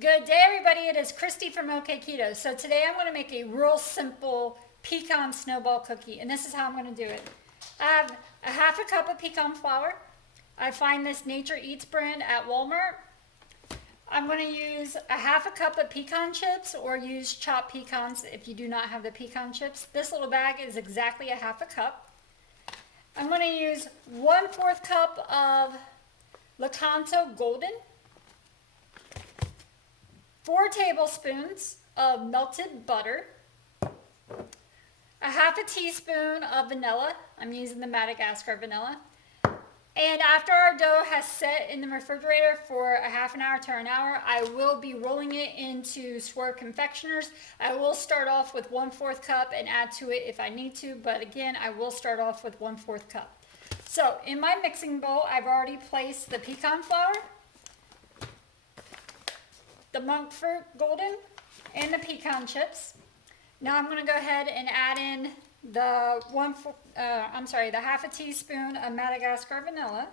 Good day, everybody. It is Kristy from Okketoh. So today I'm going to make a real simple pecan snowball cookie, and this is how I'm going to do it. I have a half a cup of pecan flour. I find this Nature Eats brand at Walmart. I'm going to use a half a cup of pecan chips, or use chopped pecans if you do not have the pecan chips. This little bag is exactly a half a cup. I'm going to use 1/4 cup of Okketoh Golden, 4 tablespoons of melted butter, a half a teaspoon of vanilla. I'm using the Madagascar vanilla. And after our dough has set in the refrigerator for a half an hour to an hour, I will be rolling it into square confectioners. I will start off with 1/4 cup and add to it if I need to, but again, I will start off with 1/4 cup. So in my mixing bowl, I've already placed the pecan flour, the monk fruit golden, and the pecan chips. Now I'm going to go ahead and add in the the half a teaspoon of Madagascar vanilla,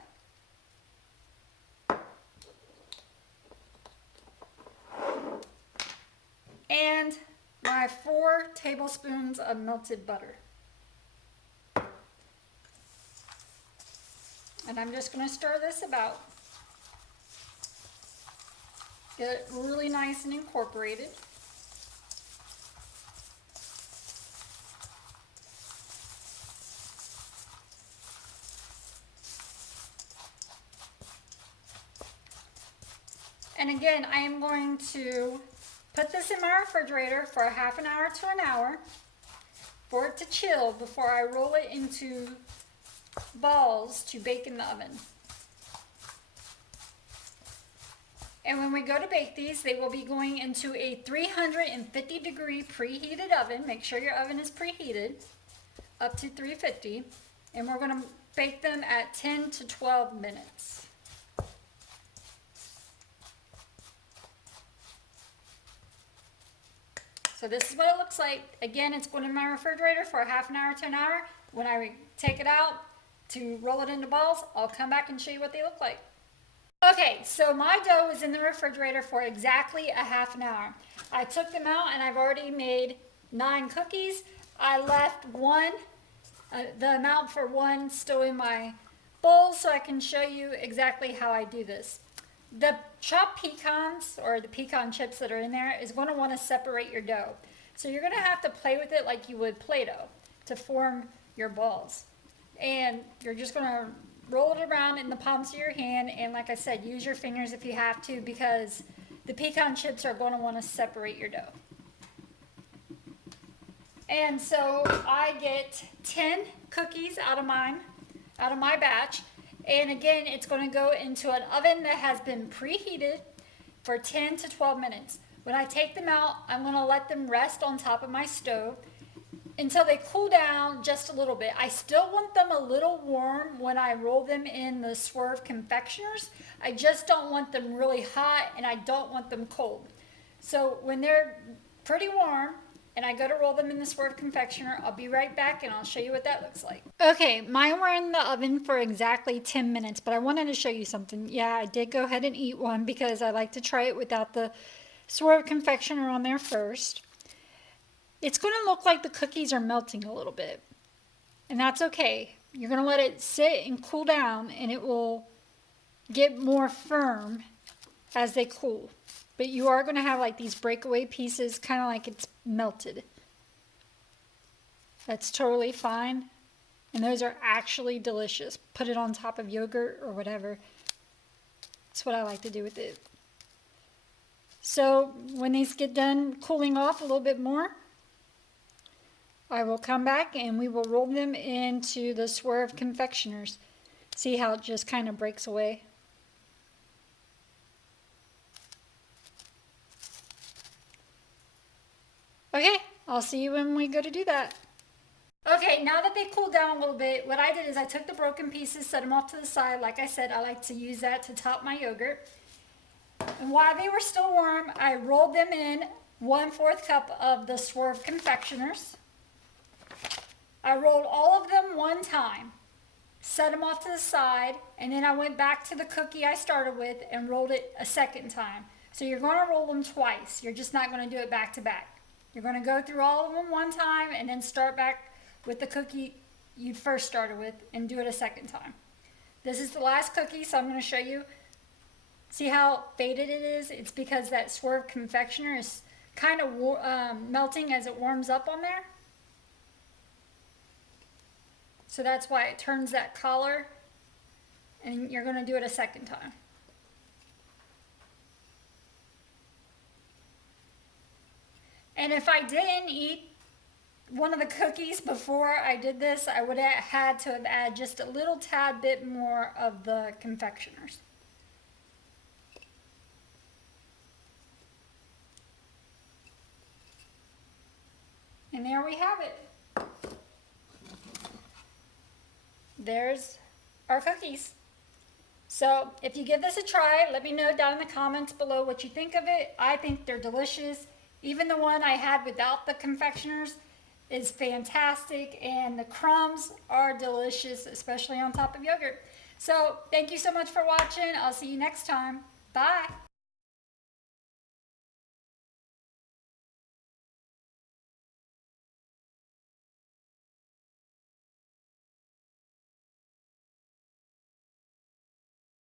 and my 4 tablespoons of melted butter. And I'm just going to stir this about. Get it really nice and incorporated. And again, I am going to put this in my refrigerator for a half an hour to an hour for it to chill before I roll it into balls to bake in the oven. And when we go to bake these, they will be going into a 350-degree preheated oven. Make sure your oven is preheated up to 350. And we're going to bake them at 10 to 12 minutes. So this is what it looks like. Again, it's going in my refrigerator for a half an hour to an hour. When I take it out to roll it into balls, I'll come back and show you what they look like. Okay, so my dough is in the refrigerator for exactly a half an hour. I took them out and I've already made 9 cookies. I left one, the amount for one still in my bowl, so I can show you exactly how I do this. The chopped pecans, or the pecan chips that are in there, is going to want to separate your dough. So you're going to have to play with it like you would Play-Doh to form your balls. And you're just going to roll it around in the palms of your hand, and like I said, use your fingers if you have to, because the pecan chips are going to want to separate your dough. And so I get 10 cookies out of my batch. And again, it's going to go into an oven that has been preheated for 10 to 12 minutes. When I take them out, I'm going to let them rest on top of my stove until they cool down just a little bit. I still want them a little warm when I roll them in the swerve confectioners. I just don't want them really hot, and I don't want them cold. So when they're pretty warm and I go to roll them in the swerve confectioner, I'll be right back and I'll show you what that looks like. Okay, mine were in the oven for exactly 10 minutes, but I wanted to show you something. Yeah, I did go ahead and eat one because I like to try it without the swerve confectioner on there first. It's going to look like the cookies are melting a little bit, and that's okay. You're going to let it sit and cool down, and it will get more firm as they cool. But you are going to have like these breakaway pieces, kind of like it's melted. That's totally fine, and those are actually delicious. Put it on top of yogurt or whatever. That's what I like to do with it. So when these get done cooling off a little bit more, I will come back and we will roll them into the swerve confectioners. See how it just kind of breaks away? Okay, I'll see you when we go to do that. Okay, now that they cooled down a little bit, what I did is I took the broken pieces, set them off to the side. Like I said, I like to use that to top my yogurt. And while they were still warm, I rolled them in 1/4 cup of the swerve confectioners. I rolled all of them one time, set them off to the side, and then I went back to the cookie I started with and rolled it a second time. So you're going to roll them twice. You're just not going to do it back to back. You're going to go through all of them one time and then start back with the cookie you first started with and do it a second time. This is the last cookie, so I'm going to show you. See how faded it is? It's because that Swerve confectioner is kind of melting as it warms up on there. So that's why it turns that color, and you're going to do it a second time. And if I didn't eat one of the cookies before I did this, I would have had to have added just a little tad bit more of the confectioners. And there we have it. There's our cookies. So if you give this a try, let me know down in the comments below what you think of it. I think they're delicious. Even the one I had without the confectioners is fantastic, and the crumbs are delicious, especially on top of yogurt. So thank you so much for watching. I'll see you next time. Bye.